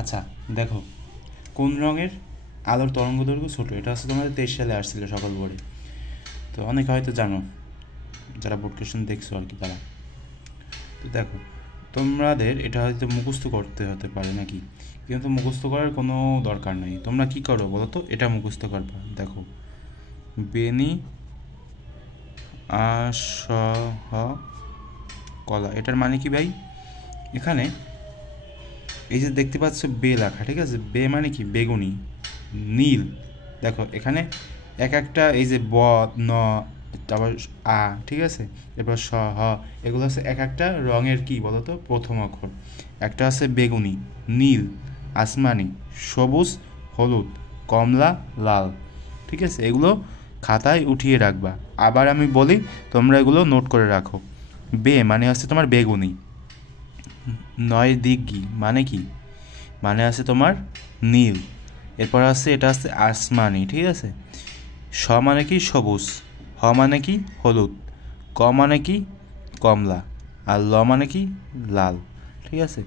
আচ্ছা দেখো, কোন রঙের আলোর তরঙ্গ দৈর্ঘ্য ছোটো, এটা হচ্ছে তোমাদের 23 সালে আসছিল সকল বোর্ডে। তো অনেকে হয়তো জানো, যারা বোর্ড কোয়েশ্চেন দেখছো আর কি তারা। তো দেখো, তোমাদের এটা হয়তো মুখস্থ করতে হতে পারে নাকি, কিন্তু মুখস্থ করার কোনো দরকার নেই। তোমরা কি করো বলো তো, এটা মুখস্থ করবা। দেখো, বেনি আসহ কলা, এটার মানে কি ভাই? এখানে এই যে দেখতে পাচ্ছ বে লেখা, ঠিক আছে? বে মানে কি? বেগুনি, নীল। দেখো এখানে এক একটা এই যে ব, ন, তারপর আ, ঠিক আছে, এরপর স, হ, এগুলো হচ্ছে এক একটা রঙের কি বলো তো প্রথম অক্ষর। একটা আছে বেগুনি, নীল, আসমানি, সবুজ, হলুদ, কমলা, লাল। ঠিক আছে, এগুলো খাতায় উঠিয়ে রাখবা। আবার আমি বলি, তোমরা এগুলো নোট করে রাখো। বে মানে হচ্ছে তোমার বেগুনি। নয় দিঘি মানে কি? মানে আছে তোমার নীল। এরপর আছে এটা আছে আসমানি, ঠিক আছে। স মানে কি? সবুজ। হ মানে কি? হলুদ। ক মানে কি? কমলা। আর ল মানে কি? লাল। ঠিক আছে,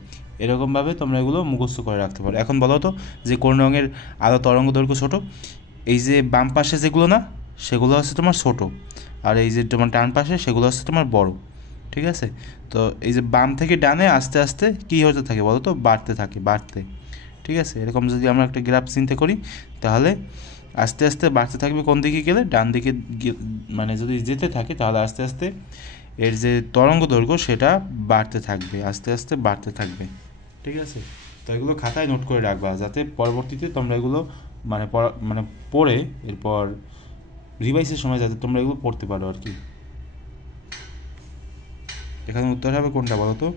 এরকমভাবে তোমরা এগুলো মুখস্থ করে রাখতে পারো। এখন বলো তো যে কোন রঙের আলো তরঙ্গ দৈর্ঘ্য ছোটো? এই যে বাম পাশে যেগুলো না, সেগুলো হচ্ছে তোমার ছোট, আর এই যে তোমার ডান পাশে সেগুলো হচ্ছে তোমার বড়। ঠিক আছে, তো এই যে বাম থেকে ডানে আস্তে আস্তে কী হতে থাকে বলো তো? বাড়তে থাকে, বাড়তে। ঠিক আছে, এরকম যদি আমরা একটা গ্রাফ চিন্তা করি, তাহলে আস্তে আস্তে বাড়তে থাকবে। কোন দিকে গেলে? ডান দিকে মানে যদি যেতে থাকে, তাহলে আস্তে আস্তে এর যে তরঙ্গ দৈর্ঘ্য সেটা বাড়তে থাকবে, আস্তে আস্তে বাড়তে থাকবে। ঠিক আছে, তো এগুলো খাতায় নোট করে রাখবা, যাতে পরবর্তীতে তোমরা এগুলো মানে পড়ে এরপর রিভাইসের সময় যাতে তোমরা এগুলো পড়তে পারো আর কি। এখানে উত্তর হবে কোনটা বলো তো?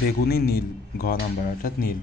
বেগুনি নীল, ঘ নাম্বার, অর্থাৎ নীল।